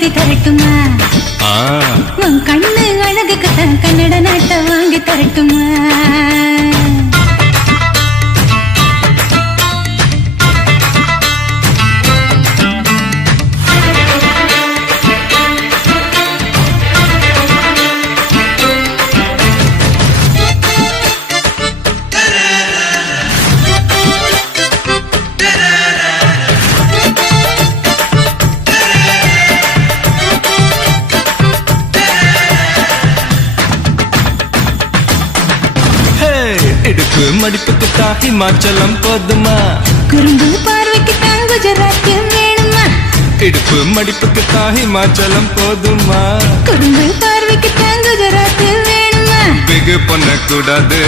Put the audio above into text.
எழுதி தரட்டுமா? உன் கண்ணு அழகுக்கு தான் கன்னட நாட்டை வாங்கி தரட்டுமா? இடுப்பு மடிப்புக்கு தான் ஹிமாச்சலம் போதுமா? குறும்பு பார்வைக்கு தான் குஜராத் வேணுமா? இடுப்பு மடிப்புக்கு தான் ஹிமாச்சலம் போதுமா? குறும்பு பார்வைக்கு தான் குஜராத் வேணுமா? பிகு பண்ணக்கூடாது.